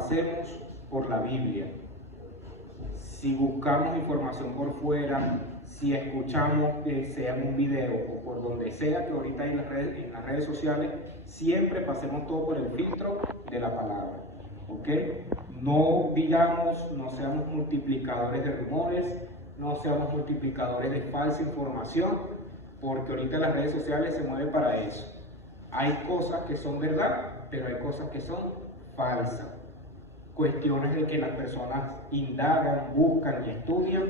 hacemos por la Biblia. Si buscamos información por fuera, si escuchamos, sea en un video o por donde sea que ahorita en las redes sociales, siempre pasemos todo por el filtro de la palabra, ¿ok? No digamos, no seamos multiplicadores de rumores, no seamos multiplicadores de falsa información, porque ahorita las redes sociales se mueven para eso. Hay cosas que son verdad, pero hay cosas que son falsas. Cuestiones de que las personas indagan, buscan y estudian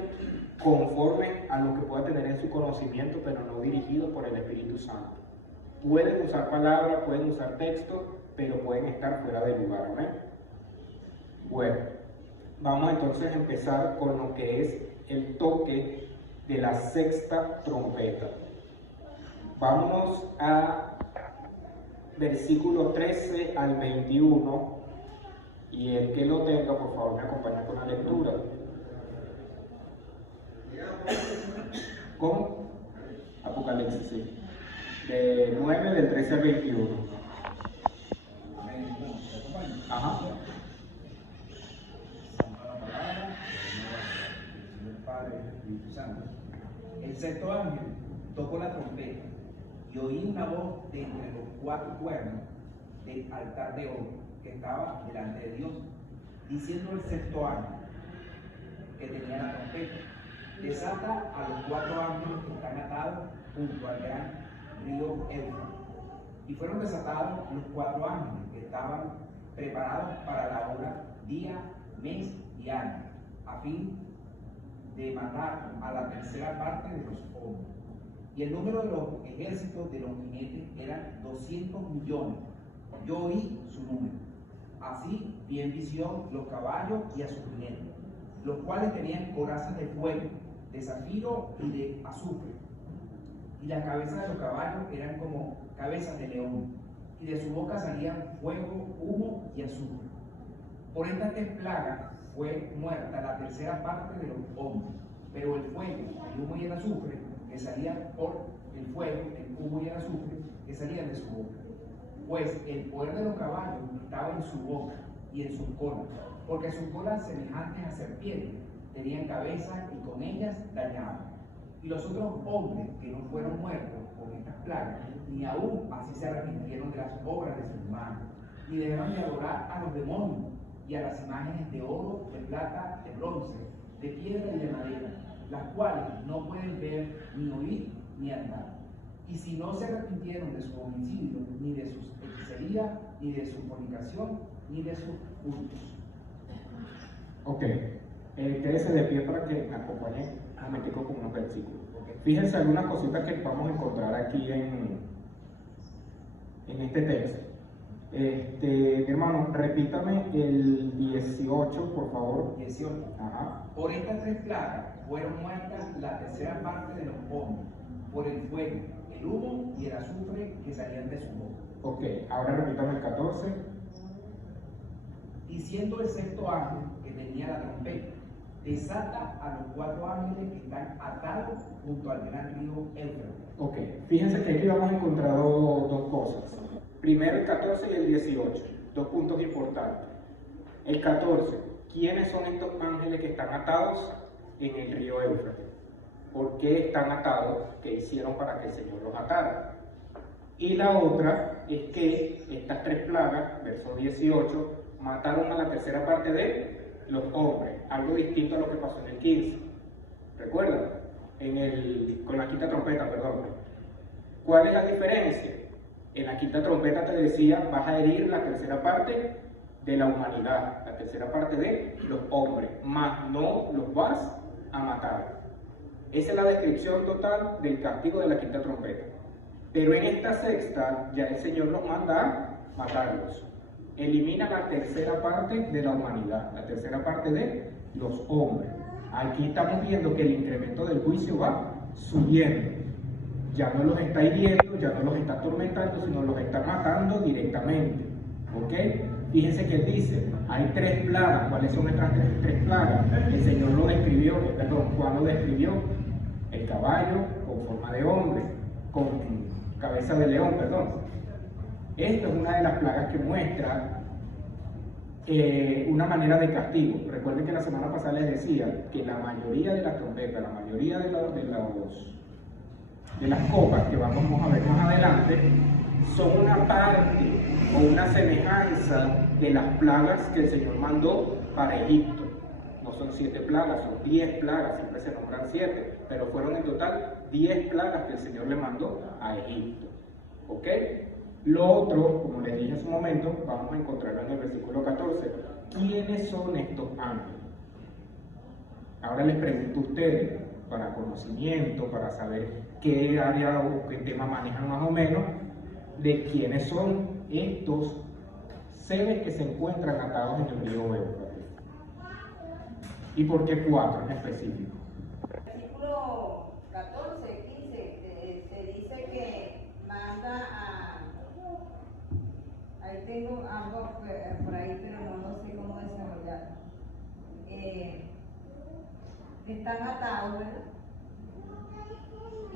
conforme a lo que pueda tener en su conocimiento, pero no dirigido por el Espíritu Santo. Pueden usar palabras, pueden usar texto, pero pueden estar fuera de lugar, ¿no? Bueno, vamos entonces a empezar con lo que es el toque de la sexta trompeta. Vámonos a versículo 13 al 21. Y el que lo tenga, por favor, me acompaña con la lectura. ¿Cómo? Apocalipsis, sí. De 9, del 13 al 21. Ajá. El sexto ángel tocó la trompeta y oí una voz de entre los cuatro cuernos del altar de oro que estaba delante de Dios, diciendo el sexto ángel que tenía la trompeta: desata a los cuatro ángeles que están atados junto al gran río Éufrates. Y fueron desatados los cuatro ángeles que estaban preparados para la hora, día, mes y año, a fin de matar a la tercera parte de los hombres. Y el número de los ejércitos de los jinetes eran 200 millones. Yo oí su número. Así vi en visión los caballos y a sus jinetes, los cuales tenían corazas de fuego, de zafiro y de azufre. Y las cabezas de los caballos eran como cabezas de león, y de su boca salían fuego, humo y azufre. Por estas tres plagas fue muerta la tercera parte de los hombres, pero el fuego, el humo y el azufre que salían por el fuego, el humo y el azufre que salían de su boca. Pues el poder de los caballos estaba en su boca y en sus colas, porque sus colas semejantes a serpientes tenían cabeza y con ellas dañaban. Y los otros hombres que no fueron muertos con estas plagas, ni aún así se arrepintieron de las obras de sus manos, ni dejaron de adorar a los demonios y a las imágenes de oro, de plata, de bronce, de piedra y de madera, las cuales no pueden ver, ni oír, ni andar. Y si no se arrepintieron de su homicidio, ni de sus hechicerías, ni de su fornicación, ni de sus cultos. Ok, quédese de pie para que me acompañe a meter con unos versículos. Fíjense algunas cositas que vamos a encontrar aquí en este texto. Mi hermano, repítame el 18, por favor. 18. Ajá. Por estas tres plagas fueron muertas la tercera parte de los hombres, por el fuego, el humo y el azufre que salían de su boca. Ok, ahora repítame el 14. Diciendo el sexto ángel que tenía la trompeta: desata a los cuatro ángeles que están atados junto al gran río Éufrates. Ok, fíjense que aquí vamos a encontrar dos cosas. Primero el 14 y el 18, dos puntos importantes. El 14, ¿quiénes son estos ángeles que están atados en el río Éufrates? ¿Por qué están atados? ¿Qué hicieron para que el Señor los atara? Y la otra es que estas tres plagas, verso 18, mataron a la tercera parte de los hombres, algo distinto a lo que pasó en el 15. ¿Recuerdan? Con la quinta trompeta, perdón. ¿Cuál es la diferencia? En la quinta trompeta te decía, vas a herir la tercera parte de la humanidad, la tercera parte de los hombres, más no los vas a matar. Esa es la descripción total del castigo de la quinta trompeta. Pero en esta sexta, ya el Señor nos manda a matarlos. Elimina la tercera parte de la humanidad, la tercera parte de los hombres. Aquí estamos viendo que el incremento del juicio va subiendo. Ya no los está hiriendo, ya no los está atormentando, sino los está matando directamente. ¿Ok? Fíjense que él dice, hay tres plagas. ¿Cuáles son estas tres plagas? El Señor lo describió, Juan lo describió. El caballo con forma de hombre, con cabeza de león, Esta es una de las plagas que muestra una manera de castigo. Recuerden que la semana pasada les decía que la mayoría de las trompetas, la mayoría de las copas que vamos a ver más adelante, son una parte o una semejanza de las plagas que el Señor mandó para Egipto. No son 7 plagas, son 10 plagas, siempre se nombran 7, pero fueron en total 10 plagas que el Señor le mandó a Egipto. ¿Ok? Lo otro, como les dije hace un momento, vamos a encontrarlo en el versículo 14. ¿Quiénes son estos ángeles? Ahora les pregunto a ustedes, para conocimiento, para saber qué área o qué tema manejan más o menos, de quiénes son estos seres que se encuentran atados en el río Éufrates. ¿Y por qué 4 en específico? Versículo 14, 15, se dice que manda a... Ahí tengo algo por ahí, pero no sé cómo desarrollarlo. Que están atados, ¿verdad?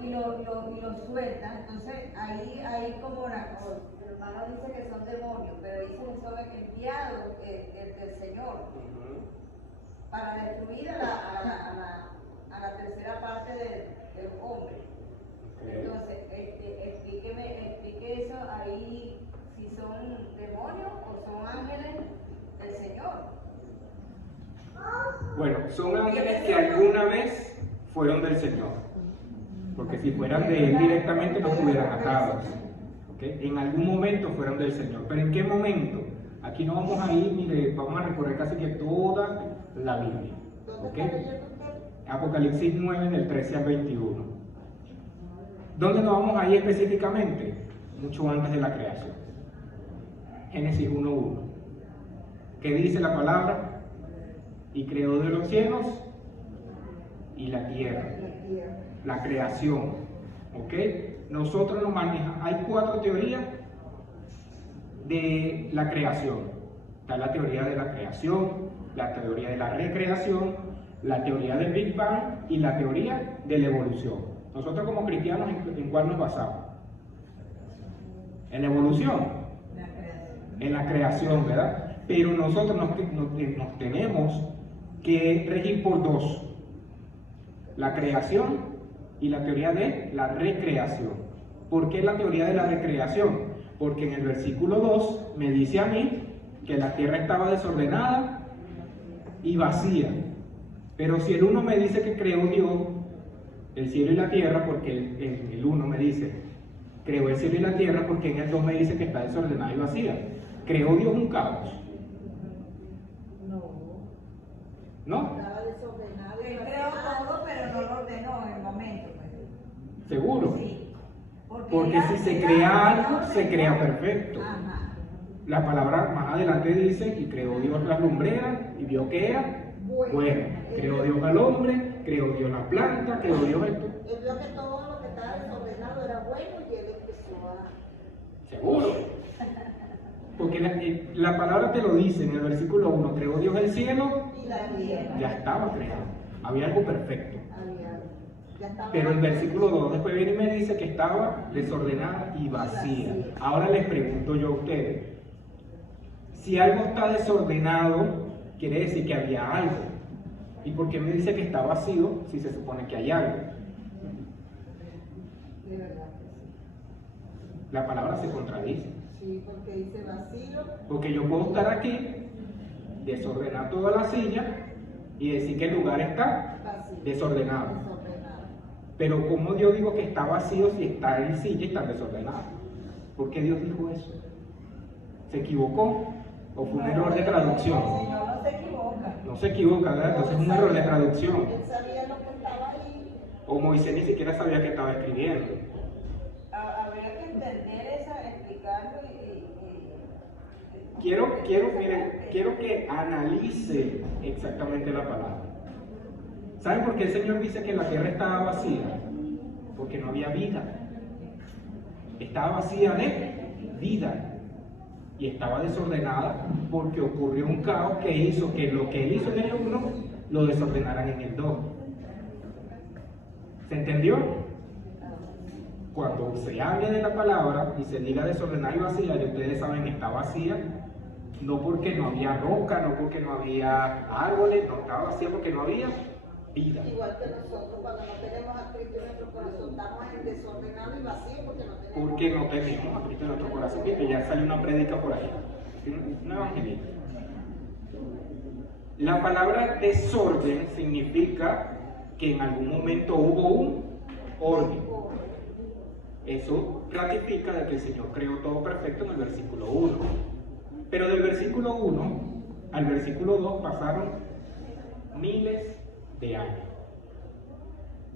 Y lo sueltan. Entonces ahí como el hermano dice que son demonios, pero dice que son enviados del Señor para destruir a la tercera parte del hombre. Entonces, explique eso ahí, si son demonios o son ángeles del Señor. Bueno, son ángeles que alguna vez fueron del Señor, porque si fueran de Él directamente no estuvieran atados. ¿Okay? En algún momento fueron del Señor, pero ¿en qué momento? Aquí no vamos a ir, mire, vamos a recorrer casi que toda la Biblia. ¿Okay? Apocalipsis 9, del 13 al 21. ¿Dónde nos vamos a ir específicamente? Mucho antes de la creación. Génesis 1:1. ¿Qué dice la palabra? Y creó de los cielos y la tierra. La creación. ¿Ok? Nosotros nos manejamos. Hay 4 teorías de la creación. Está la teoría de la creación, la teoría de la recreación, la teoría del Big Bang y la teoría de la evolución. Nosotros como cristianos, ¿en cuál nos basamos? En la evolución, en la creación, ¿verdad? Pero nosotros nos tenemos que regir por 2, la creación y la teoría de la recreación. ¿Por qué la teoría de la recreación? Porque en el versículo 2 me dice a mí que la tierra estaba desordenada y vacía. Pero si el 1 me dice que creó Dios el cielo y la tierra, porque el 1 me dice creó el cielo y la tierra, porque en el 2 me dice que está desordenada y vacía. ¿Creó Dios un caos? ¿No? Estaba desordenado. Él creó todo, pero no lo ordenó en el momento. Pues. ¿Seguro? Sí. Porque si se crea algo, se crea perfecto. Ajá. La palabra más adelante dice, y creó Dios las lumbreras, y vio que era bueno. Creó Dios al hombre, creó Dios la planta, creó Dios esto. Él vio que todo lo que estaba desordenado era bueno y él empezó a... Seguro. Porque la palabra te lo dice en el versículo 1, creó Dios el cielo, Y la tierra. ya estaba creado, había algo perfecto. Ya estaba. Pero el versículo 2 después viene y me dice que estaba desordenada y vacía. Ahora les pregunto yo a ustedes, si algo está desordenado, quiere decir que había algo. ¿Y por qué me dice que está vacío si se supone que hay algo? De verdad que sí. La palabra se contradice. Sí, porque dice vacío. Porque yo puedo estar aquí, desordenar toda la silla y decir que el lugar está Vacío. desordenado. Desordenado. Pero ¿cómo yo digo que está vacío si está en silla y está desordenado? ¿Por qué Dios dijo eso? ¿Se equivocó? ¿O fue un error de traducción? El Señor no se equivoca. No se equivoca, ¿verdad? Entonces es un error de traducción. Él sabía lo que estaba ahí. O Moisés ni siquiera sabía que estaba escribiendo. Habría que entender esa, explicarlo Quiero que analice exactamente la palabra. ¿Saben por qué el Señor dice que la tierra estaba vacía? Porque no había vida. Estaba vacía de vida. Y estaba desordenada porque ocurrió un caos que hizo que lo que él hizo en el 1 lo desordenaran en el 2. ¿Se entendió? Cuando se hable de la palabra y se diga desordenada y vacía, y ustedes saben está vacía, No porque no había roca, no porque no había árboles, no estaba vacía porque no había vida. Igual que nosotros, cuando no tenemos a Cristo en nuestro corazón, estamos en desordenado y vacío porque no tenemos. Porque no tenemos a Cristo en nuestro corazón. Fíjate, ya salió una prédica por ahí, un evangelista. La palabra desorden significa que en algún momento hubo un orden. Eso ratifica de que el Señor creó todo perfecto en el versículo 1. Pero del versículo 1 al versículo 2 pasaron miles de años.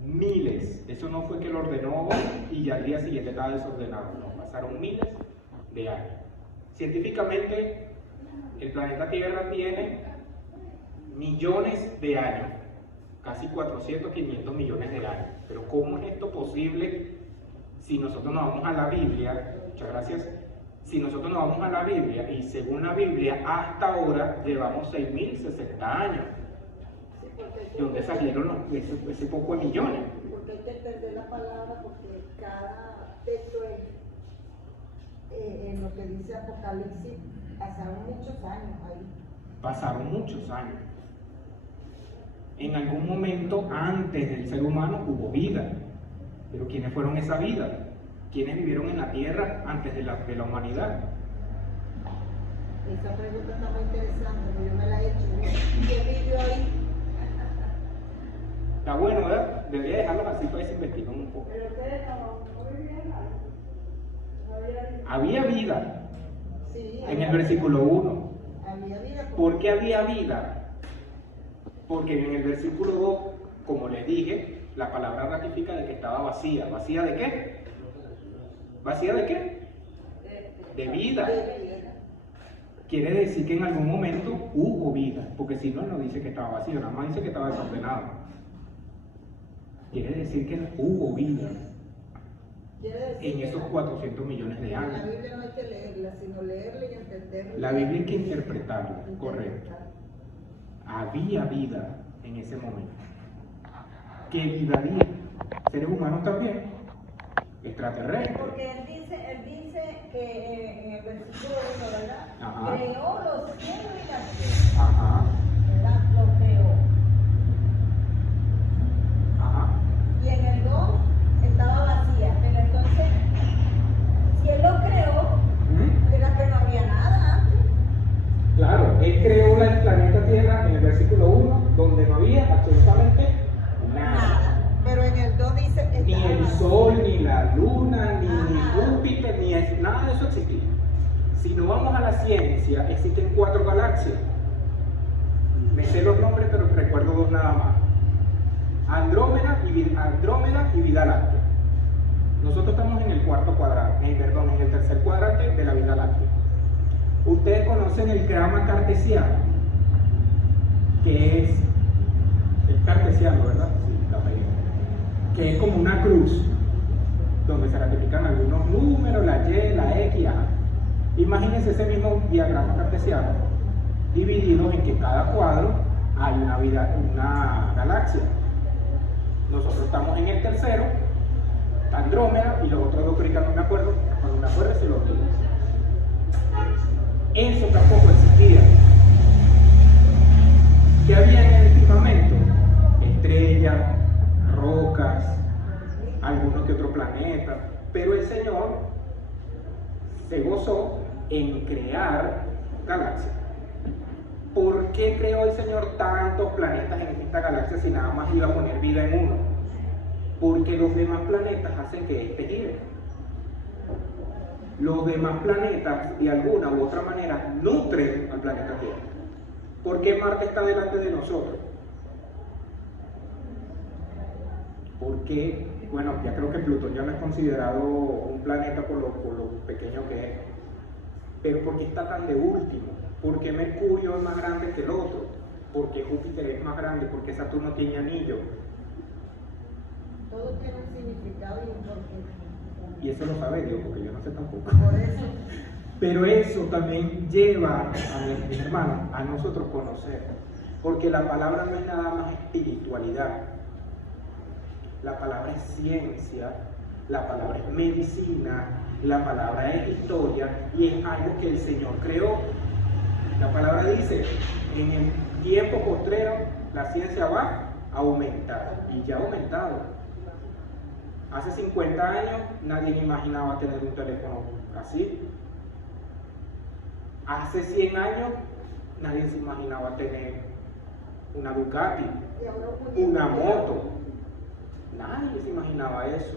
Miles. Eso no fue que lo ordenó hoy y ya al día siguiente estaba desordenado. No, pasaron miles de años. Científicamente, el planeta Tierra tiene millones de años. Casi 400, 500 millones de años. Pero ¿cómo es esto posible si nosotros nos vamos a la Biblia? Muchas gracias. Si nosotros nos vamos a la Biblia y según la Biblia hasta ahora llevamos 6.060 años. ¿De dónde salieron ese poco de millones? Porque hay que entender la palabra, porque cada texto en lo que dice Apocalipsis pasaron muchos años ahí. Pasaron muchos años. En algún momento antes del ser humano hubo vida. Pero ¿quiénes fueron esa vida? ¿Quiénes vivieron en la tierra antes de la humanidad? Esa pregunta está muy interesante, porque yo me la he hecho. ¿Quién vivió ahí? Está bueno, ¿verdad? Debería dejarlos así para que se investiguen un poco. Pero ustedes no vivían ahí. No había vida. Había vida. Sí, En el versículo 1. había vida. ¿Por qué había vida? Porque en el versículo 2, como les dije, la palabra ratifica de que estaba vacía. ¿Vacía de qué? ¿Vacía de qué? De vida. Quiere decir que en algún momento hubo vida, porque si no, no dice que estaba vacío, nada más dice que estaba desordenado. Quiere decir que hubo vida en esos 400 millones de años. La Biblia no hay que leerla, sino leerla y entenderla. La Biblia hay que interpretarla, correcto. Había vida en ese momento. ¿Qué vida había? Seres humanos también, extraterrestres. Porque él dice que en el versículo 1, ¿verdad? Ajá. Creó los cielos y la tierra. Ajá, ¿Verdad? Lo creó. ajá. Y en el 2 estaba vacía. Pero entonces, si él lo creó, era que no había nada antes. Claro, él creó el planeta Tierra en el versículo 1, donde no había absolutamente nada. Pero en el 2 dice Ni el sol, ni la luna, ni Ajá. Júpiter, nada de eso existía. Si no vamos a la ciencia, existen 4 galaxias. Me sé los nombres, pero recuerdo 2 nada más. Andrómeda y Vía Láctea. Nosotros estamos en el cuarto cuadrante, en el tercer cuadrante de la Vía Láctea. Ustedes conocen el grama cartesiano, que es cartesiano, ¿verdad? Sí, está ahí. Que es como una cruz, donde se ratifican algunos números, la Y, la X, A. Imagínense ese mismo diagrama cartesiano, dividido en que cada cuadro hay una galaxia. Nosotros estamos en el tercero, Andrómeda, y los otros 2 ahorita no me acuerdo, cuando me acuerdo se los digo. Eso tampoco existía. ¿Qué había en el firmamento? Estrellas, rocas, algunos que otro planeta, pero el Señor se gozó en crear galaxias. ¿Por qué creó el Señor tantos planetas en esta galaxia si nada más iba a poner vida en uno? Porque los demás planetas hacen que este gire. Los demás planetas, de alguna u otra manera, nutren al planeta Tierra. ¿Por qué Marte está delante de nosotros? Porque, bueno, ya creo que Plutón ya no es considerado un planeta por lo pequeño que es. Pero ¿por qué está tan de último? ¿Por qué Mercurio es más grande que el otro? ¿Por qué Júpiter es más grande? ¿Por qué Saturno tiene anillo? Todo tiene un significado y un porqué. Y eso lo sabe Dios, porque yo no sé tampoco. Por eso. Pero eso también lleva a mis hermanos, a nosotros conocer. Porque la palabra no es nada más espiritualidad. La palabra es ciencia, la palabra es medicina, la palabra es historia y es algo que el Señor creó. La palabra dice, en el tiempo postrero la ciencia va a aumentar, y ya ha aumentado. Hace 50 años nadie imaginaba tener un teléfono así. Hace 100 años nadie se imaginaba tener una Ducati, una moto. Nadie se imaginaba eso.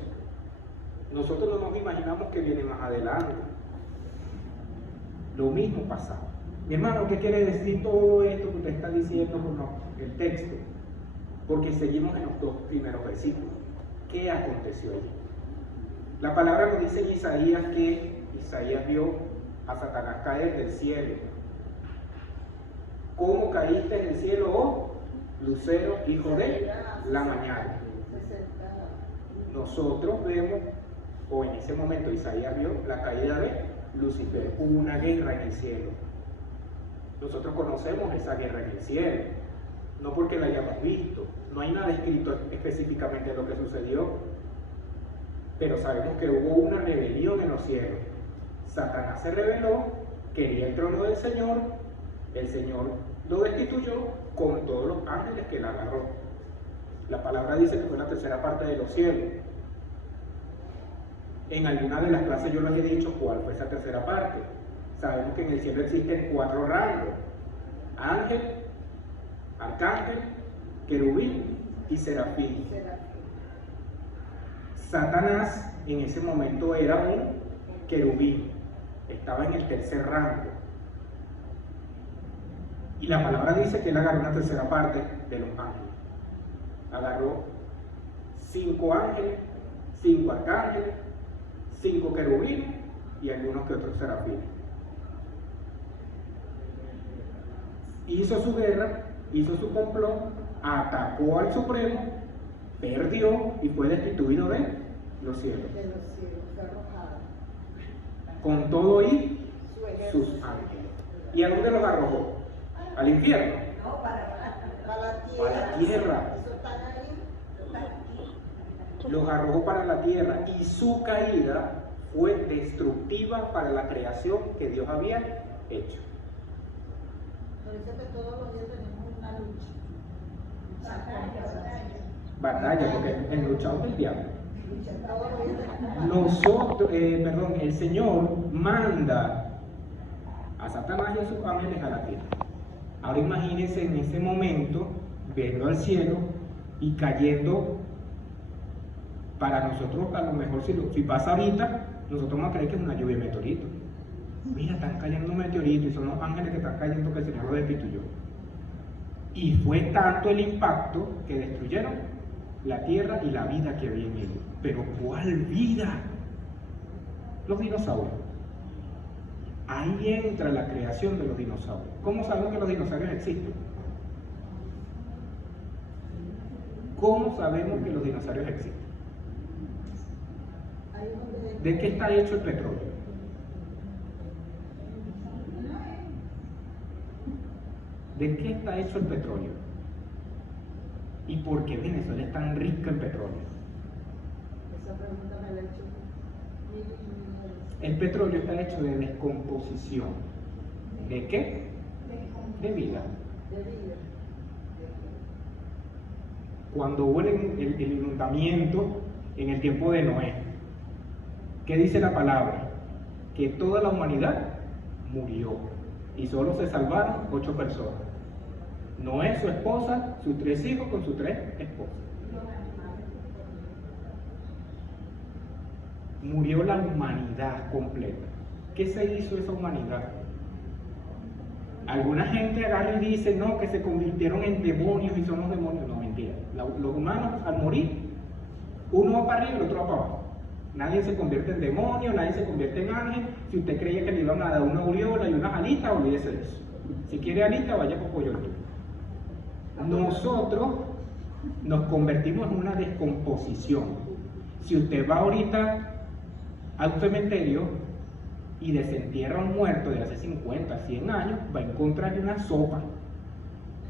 Nosotros no nos imaginamos que viene más adelante. Lo mismo pasaba. Mi hermano, ¿qué quiere decir todo esto que usted está diciendo con el texto? Porque seguimos en los dos primeros versículos. ¿Qué aconteció allí? La palabra nos dice en Isaías que Isaías vio a Satanás caer del cielo. ¿Cómo caíste del cielo, oh lucero, hijo de la mañana? Nosotros vemos, o en ese momento Isaías vio la caída de Lucifer. Hubo una guerra en el cielo. Nosotros conocemos esa guerra en el cielo, no porque la hayamos visto. No hay nada escrito específicamente de lo que sucedió, pero sabemos que hubo una rebelión en los cielos. Satanás se rebeló, quería el trono del Señor, el Señor lo destituyó con todos los ángeles que la agarró. La palabra dice que fue la tercera parte de los cielos. En alguna de las clases yo les he dicho cuál fue esa tercera parte. Sabemos que en el cielo existen 4 rangos: ángel, arcángel, querubín y serafín. Satanás en ese momento era un querubín, estaba en el tercer rango. Y la palabra dice que él agarró una tercera parte de los ángeles. Agarró 5 ángeles, 5 arcángeles, 5 querubines y algunos que otros serafines. Hizo su guerra, hizo su complot, atacó al Supremo, perdió y fue destituido de los cielos. Fue arrojado. Con todo y sus ángeles. ¿Y a dónde los arrojó? ¿Al infierno? No, para la tierra. Para la tierra. Eso está ahí, eso está aquí. Los arrojó para la tierra y su caída fue destructiva para la creación que Dios había hecho. Por eso que todos los días tenemos una lucha. Batalla, porque el luchador del diablo. Lucha todos los días. Nosotros, el Señor manda a Satanás y a sus ángeles a la tierra. Ahora imagínense en ese momento, viendo al cielo y cayendo. Para nosotros, a lo mejor si pasa ahorita, nosotros vamos a creer que es una lluvia de meteoritos. Mira, están cayendo meteoritos y son los ángeles que están cayendo que el Señor lo destituyó. Y fue tanto el impacto que destruyeron la tierra y la vida que había en ellos. Pero ¿cuál vida? Los dinosaurios. Ahí entra la creación de los dinosaurios. ¿Cómo sabemos que los dinosaurios existen? ¿Cómo sabemos que los dinosaurios existen? ¿De qué está hecho el petróleo? ¿De qué está hecho el petróleo? ¿Y por qué Venezuela es tan rica en petróleo? Esa pregunta me la he hecho. El petróleo está hecho de descomposición. ¿De qué? De vida. De vida. Cuando hubo el inundamiento en el tiempo de Noé, ¿qué dice la palabra? Que toda la humanidad murió y solo se salvaron 8 personas. Noé, su esposa, sus 3 hijos con sus 3 esposas. Murió la humanidad completa. ¿Qué se hizo esa humanidad? Alguna gente agarra y dice, no, que se convirtieron en demonios y son los demonios. No, mentira. Los humanos al morir, uno va para arriba y el otro va para abajo. Nadie se convierte en demonio, nadie se convierte en ángel. Si usted creía que le iban a dar una aureola y unas alitas, olvídese de eso. Si quiere alitas, vaya con pollo. Nosotros nos convertimos en una descomposición. Si usted va ahorita a un cementerio y desentierra a un muerto de hace 50, 100 años, va a encontrar una sopa.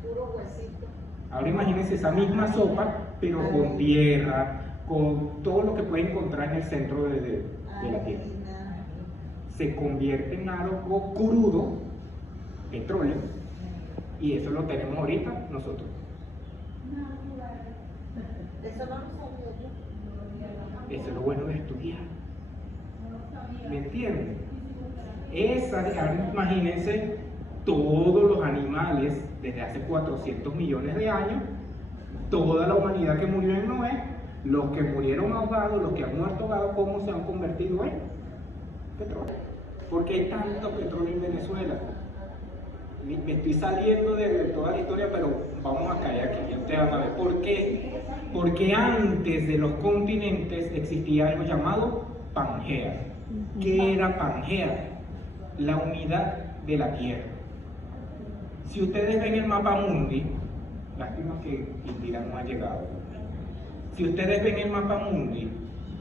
Puro huesito. Ahora imagínense esa misma sopa, pero con tierra, con todo lo que puede encontrar en el centro de la tierra. Se convierte en algo crudo petróleo, y eso lo tenemos ahorita nosotros. Eso no lo sabía yo. Eso es lo bueno de estudiar. ¿Me entienden? Ahora imagínense todos los animales desde hace 400 millones de años, toda la humanidad que murió en Noé, los que murieron ahogados, los que han muerto ahogados, ¿cómo se han convertido en petróleo? ¿Por qué hay tanto petróleo en Venezuela? Me estoy saliendo de toda la historia, pero vamos a caer aquí, ya ustedes van a ver. ¿Por qué? Porque antes de los continentes existía algo llamado Pangea. ¿Qué era Pangea? La unidad de la Tierra. Si ustedes ven el mapa mundi, lástima que Indira no ha llegado. Si ustedes ven el mapa mundi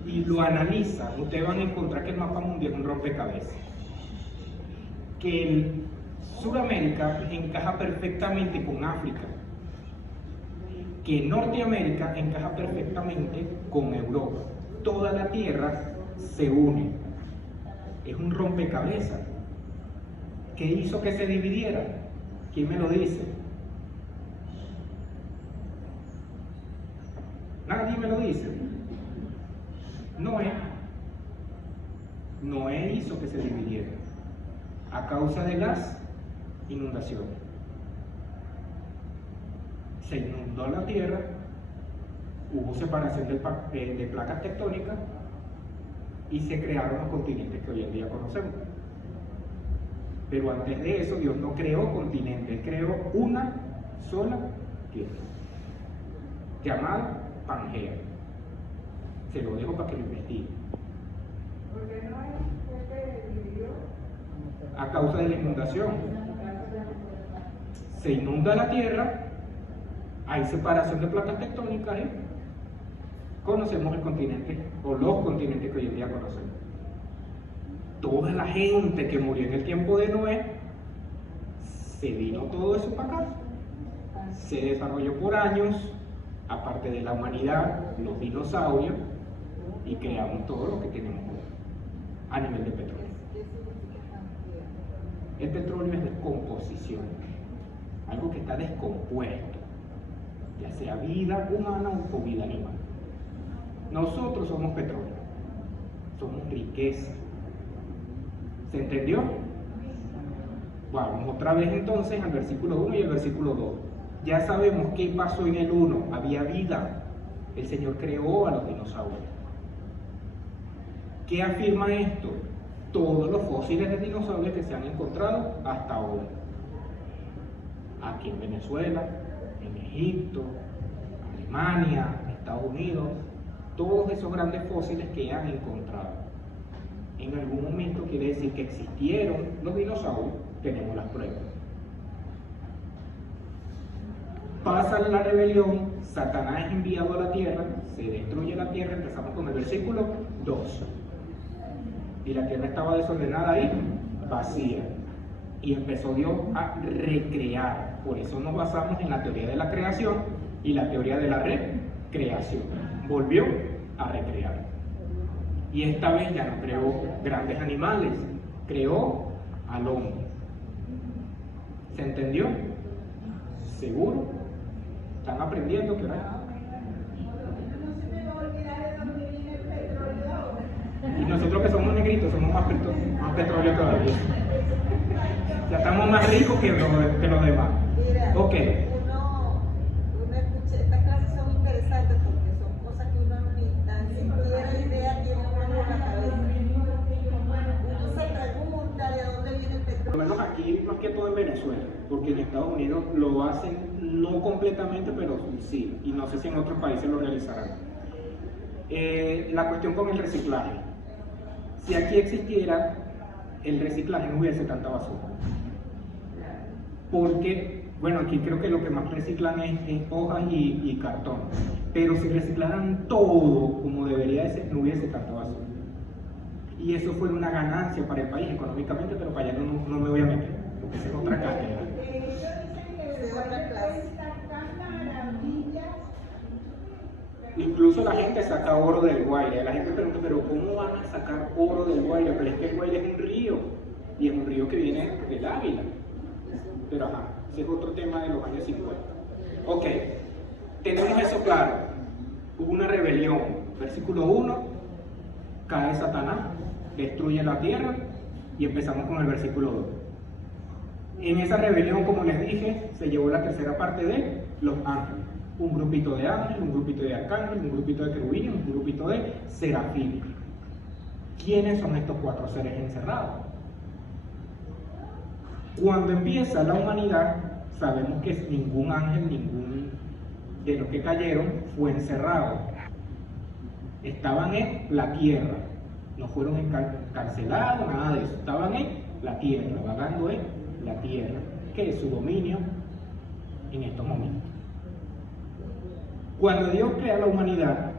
y lo analizan, ustedes van a encontrar que el mapa mundi es un rompecabezas. Que el Sudamérica encaja perfectamente con África, que Norteamérica encaja perfectamente con Europa. Toda la Tierra se une. Es un rompecabezas. ¿Qué hizo que se dividiera? ¿Quién me lo dice? Nadie me lo dice. Noé hizo que se dividiera a causa de las inundaciones. Se inundó la tierra, hubo separación de placas tectónicas y se crearon los continentes que hoy en día conocemos. Pero antes de eso, Dios no creó continentes, creó una sola tierra, llamada Pangea. Se lo dejo para que lo investiguen. ¿Por qué no es que vivió? A causa de la inundación. Se inunda la tierra, hay separación de placas tectónicas, conocemos el continente, o los continentes que hoy en día conocemos. Toda la gente que murió en el tiempo de Noé, se vino todo eso para acá. Se desarrolló por años, aparte de la humanidad, los dinosaurios, y creamos todo lo que tenemos hoy, a nivel de petróleo. El petróleo es descomposición, algo que está descompuesto, ya sea vida humana o vida animal. Nosotros somos petróleo, somos riqueza. ¿Se entendió? Vamos otra vez entonces al versículo 1 y el versículo 2. Ya sabemos qué pasó en el 1, había vida. El Señor creó a los dinosaurios. ¿Qué afirma esto? Todos los fósiles de dinosaurios que se han encontrado hasta ahora. Aquí en Venezuela, en Egipto, Alemania, Estados Unidos, todos esos grandes fósiles que han encontrado. En algún momento quiere decir que existieron los dinosaurios, tenemos las pruebas. Pasa la rebelión, Satanás es enviado a la tierra, se destruye la tierra, empezamos con el versículo 2. Y la tierra estaba desordenada ahí, vacía. Y empezó Dios a recrear. Por eso nos basamos en la teoría de la creación y la teoría de la recreación. Volvió a recrear. Y esta vez ya no creó grandes animales, creó al hombre. ¿Se entendió? ¿Seguro? ¿Están aprendiendo qué hora? Y nosotros que somos negritos somos más petróleo todavía. Ya estamos más ricos que los demás. Ok. Uno escucha, estas clases son interesantes porque son cosas que uno ni siquiera idea tiene uno en la cabeza. Uno se pregunta de dónde viene el petróleo. Por lo menos aquí, más que todo en Venezuela, porque en Estados Unidos lo hacen no completamente, pero sí, y no sé si en otros países lo realizarán. La cuestión con el reciclaje. Si aquí existiera el reciclaje, no hubiese tanta basura. Porque, bueno, aquí creo que lo que más reciclan es hojas y cartón. Pero si reciclaran todo como debería de ser, no hubiese tanta basura. Y eso fue una ganancia para el país económicamente, pero para allá no me voy a meter, porque esa es otra cátedra. Incluso la gente saca oro del Guaire. La gente pregunta, pero ¿cómo van a sacar oro del Guaire? Pero es que el Guaire es un río, y es un río que viene del Ávila. pero ajá, ese es otro tema de los años 50. Ok, tenemos eso claro. Hubo una rebelión. Versículo 1, cae Satanás, destruye la tierra y empezamos con el versículo 2. En esa rebelión, como les dije, se llevó la tercera parte de los ángeles. Un grupito de ángeles, un grupito de arcángeles, un grupito de querubines, un grupito de serafines. ¿Quiénes son estos 4 seres encerrados? Cuando empieza la humanidad, sabemos que ningún ángel, ningún de los que cayeron fue encerrado. Estaban en la tierra, no fueron encarcelados, nada de eso. Estaban en la tierra, vagando en la tierra, que es su dominio en estos momentos. Cuando Dios crea la humanidad,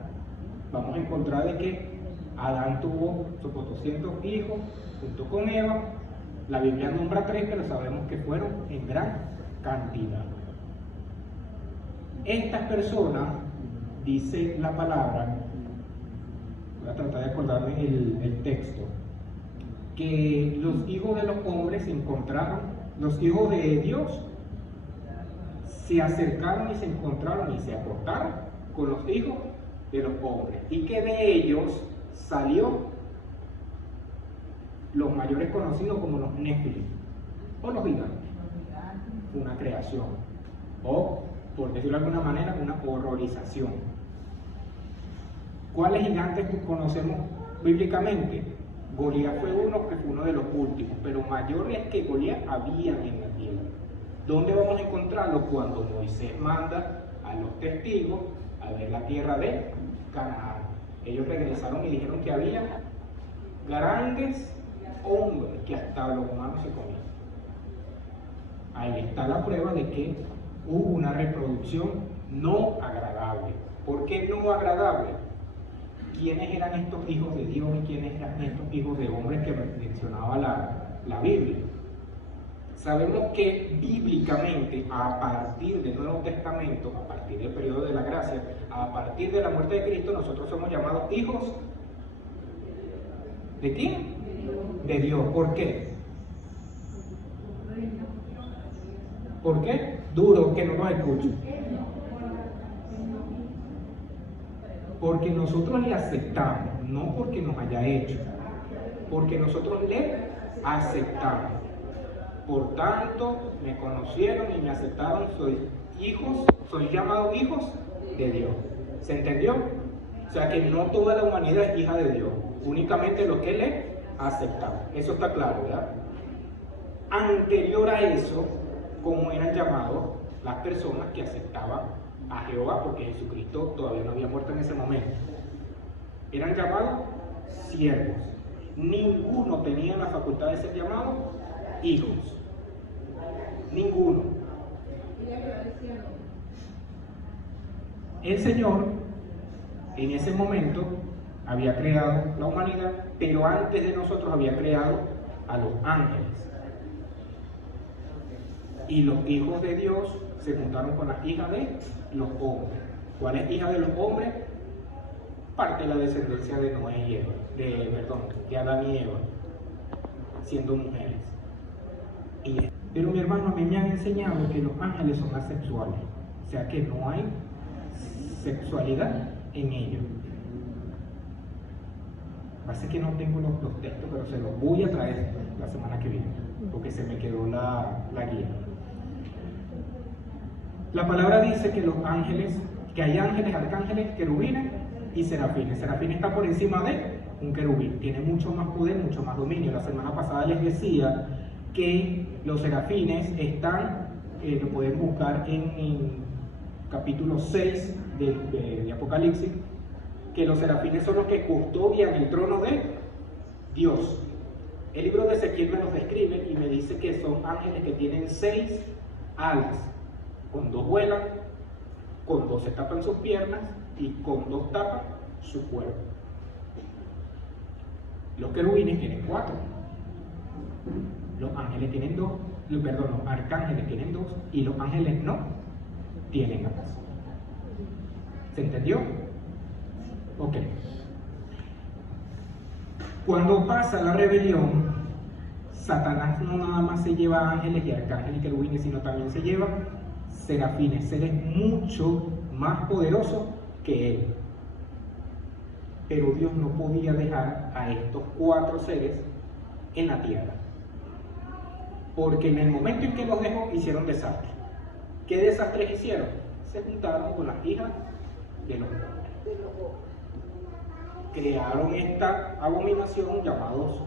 vamos a encontrar de que Adán tuvo sus 200 hijos junto con Eva. La Biblia nombra 3, pero sabemos que fueron en gran cantidad. Estas personas, dice la palabra, voy a tratar de acordarme el texto, que los hijos de los hombres se encontraron, los hijos de Dios se acercaron y se encontraron y se acostaron con los hijos de los hombres, y que de ellos salió los mayores conocidos como los Nefilim, o los gigantes. Una creación, o por decirlo de alguna manera, una horrorización. ¿Cuáles gigantes conocemos bíblicamente? Goliat fue uno de los últimos, pero mayores que Goliat habían en la tierra. ¿Dónde vamos a encontrarlo? Cuando Moisés manda a los testigos a ver la tierra de Canaán. Ellos regresaron y dijeron que había grandes hombres que hasta los humanos se comían. Ahí está la prueba de que hubo una reproducción no agradable. ¿Por qué no agradable? ¿Quiénes eran estos hijos de Dios y quiénes eran estos hijos de hombres que mencionaba la Biblia? Sabemos que bíblicamente, a partir del Nuevo Testamento, a partir del periodo de la gracia, a partir de la muerte de Cristo, nosotros somos llamados hijos ¿de quién? De Dios. ¿Por qué? ¿Por qué? Duro, que no nos escuchen. Porque nosotros le aceptamos, no porque nos haya hecho, porque nosotros le aceptamos. Por tanto, me conocieron y me aceptaron, soy llamado hijos de Dios. ¿Se entendió? O sea que no toda la humanidad es hija de Dios, únicamente los que le aceptamos. Eso está claro, ¿verdad? Anterior a eso, ¿cómo eran llamados las personas que aceptaban a Jehová? Porque Jesucristo todavía no había muerto en ese momento. Eran llamados siervos. Ninguno tenía la facultad de ser llamado hijos. Ninguno. El Señor en ese momento había creado la humanidad, pero antes de nosotros había creado a los ángeles. Y los hijos de Dios se juntaron con las hijas de los hombres. ¿Cuál es hija de los hombres? Parte de la descendencia de Noé y Eva, de Adán y Eva, siendo mujeres. Pero mi hermano, a mí me han enseñado que los ángeles son asexuales, o sea que no hay sexualidad en ellos. Parece que no tengo los textos, pero se los voy a traer la semana que viene, porque se me quedó la guía. La palabra dice que los ángeles, que hay ángeles, arcángeles, querubines y serafines. Serafín está por encima de un querubín, tiene mucho más poder, mucho más dominio. La semana pasada les decía que los serafines están, lo pueden buscar en capítulo 6 de Apocalipsis, que los serafines son los que custodian el trono de Dios. El libro de Ezequiel me los describe y me dice que son ángeles que tienen 6 alas, con 2 vuelan, con 2 se tapan sus piernas y con 2 tapan su cuerpo. Los querubines tienen 4. Los ángeles tienen 2, los arcángeles tienen 2 y los ángeles no tienen alas. ¿Se entendió? Ok. Cuando pasa la rebelión, Satanás no nada más se lleva ángeles y arcángeles y querubines, sino también se lleva serafines, seres mucho más poderosos que él. Pero Dios no podía dejar a estos 4 seres en la tierra, porque en el momento en que los dejó hicieron desastre. ¿Qué desastres hicieron? Se juntaron con las hijas de los hombres. Crearon esta abominación llamados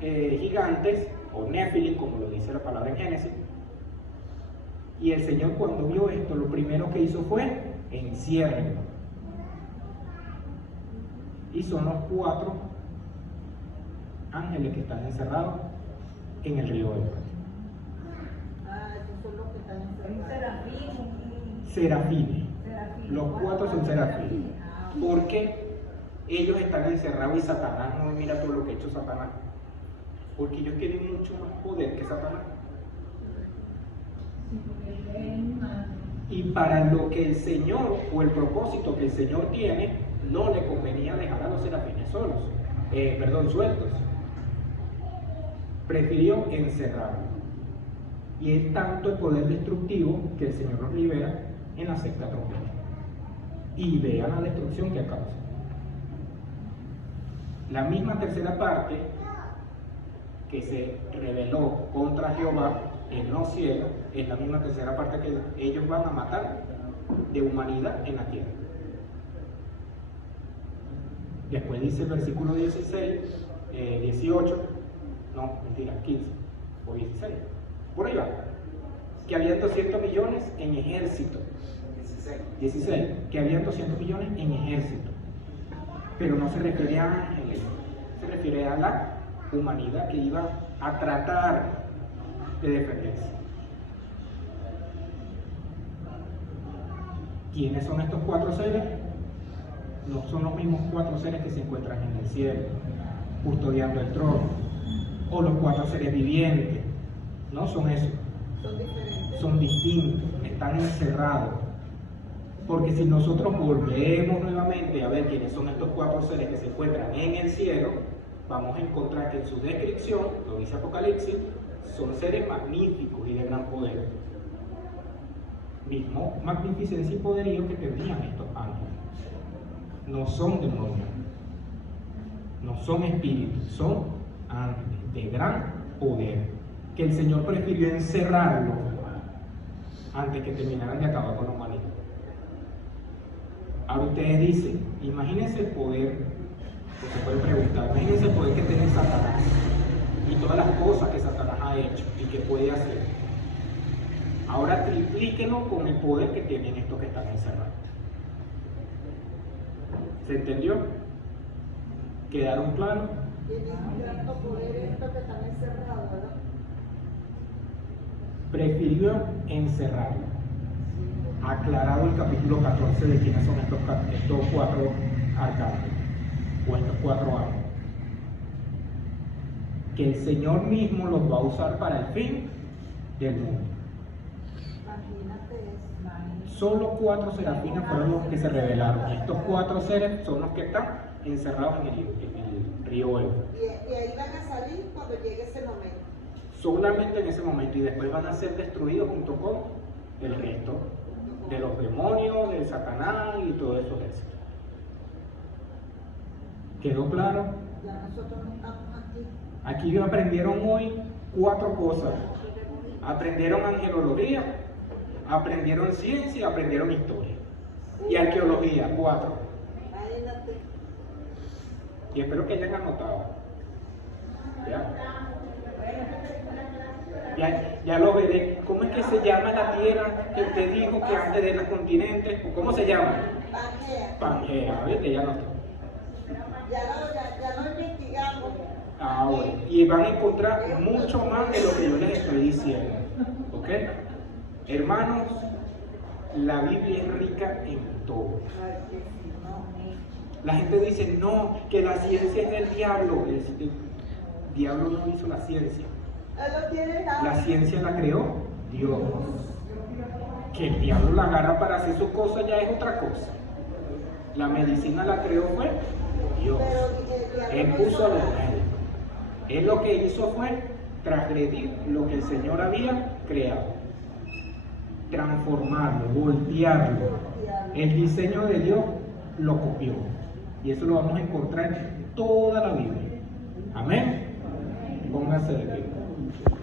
gigantes o Nefilim, como lo dice la palabra en Génesis. Y el Señor, cuando vio esto, lo primero que hizo fue enciérrenlo. Y son los 4 ángeles que están encerrados en el río Éufrates. Esos son los que están Un encerrados. Serafines. serafín. Los 4 son serafines. Porque ellos están encerrados y Satanás no mira todo lo que ha hecho Satanás. Porque ellos tienen mucho más poder que Satanás. Y para lo que el Señor, o el propósito que el Señor tiene, no le convenía dejar a los serafines sueltos. Prefirió encerrarlos. Y es tanto el poder destructivo que el Señor los libera en la 6ª trompeta. Y vean la destrucción que causa. La misma tercera parte que se rebeló contra Jehová en los cielos es la misma tercera parte que ellos van a matar de humanidad en la tierra. Después dice el versículo 16, 18, no, mentira, 15 o 16, por ahí va, que habían 200 millones en ejército. 16, que habían 200 millones en ejército. Pero no se refiere a ángeles, se refiere a la humanidad que iba a tratar de defenderse. ¿Quiénes son estos 4 seres? No son los mismos 4 seres que se encuentran en el cielo, custodiando el trono, o los 4 seres vivientes. No son esos, Son diferentes. son distintos, están encerrados. Porque si nosotros volvemos nuevamente a ver quiénes son estos 4 seres que se encuentran en el cielo, vamos a encontrar que en su descripción, lo dice Apocalipsis, son seres magníficos y de gran poder. Mismo magnificencia y poderío que tendrían estos ángeles. No son demonios, no son espíritus, son ángeles de gran poder, que el Señor prefirió encerrarlos antes que terminaran de acabar con la humanidad. Ahora ustedes dicen, imagínense el poder, porque se pueden preguntar, imagínense el poder que tiene Satanás y todas las cosas que Satanás ha hecho y que puede hacer. Ahora triplíquenlo con el poder que tienen estos que están encerrados. ¿Se entendió? ¿Quedaron claros? Tienen tanto poder estos que están encerrados, ¿verdad? Prefirió encerrarlo. Aclarado el capítulo 14 de quiénes son estos 4 arcángeles o estos 4 ángeles, que el Señor mismo los va a usar para el fin del mundo. Imagínate eso. Solo 4 serafines fueron los que se revelaron. Estos 4 seres son los que están encerrados en el río Éufrates. Y ahí van a salir cuando llegue ese momento. Solamente en ese momento, y después van a ser destruidos junto con el resto de los demonios, del Satanás y todo eso. ¿Quedó claro? Ya nosotros no estamos aquí. Aquí aprendieron hoy 4 cosas. Aprendieron angelología, aprendieron ciencia, aprendieron historia. Y arqueología, 4. Imagínate. Y espero que hayan anotado. Ya lo veré. ¿Cómo es que se llama la tierra que usted dijo que antes de los continentes? ¿O cómo se llama? Pangea. Pangea, ¿viste? Ya anotó. Ya lo investigamos. Bueno. Y van a encontrar mucho más de lo que yo les estoy diciendo. ¿Ok? Hermanos, la Biblia es rica en todo. Ay, que sí, no. La gente dice, no, que la ciencia es del diablo. El diablo no hizo la ciencia. Él lo tiene nada. La ciencia la creó Dios. Que el diablo la agarra para hacer sus cosas ya es otra cosa. La medicina la creó fue Dios. Pero el diablo Él no puso hizo a los nada. médicos. Él lo que hizo fue transgredir lo que el Señor había creado, transformarlo, voltearlo. El diseño de Dios lo copió. Y eso lo vamos a encontrar en toda la Biblia.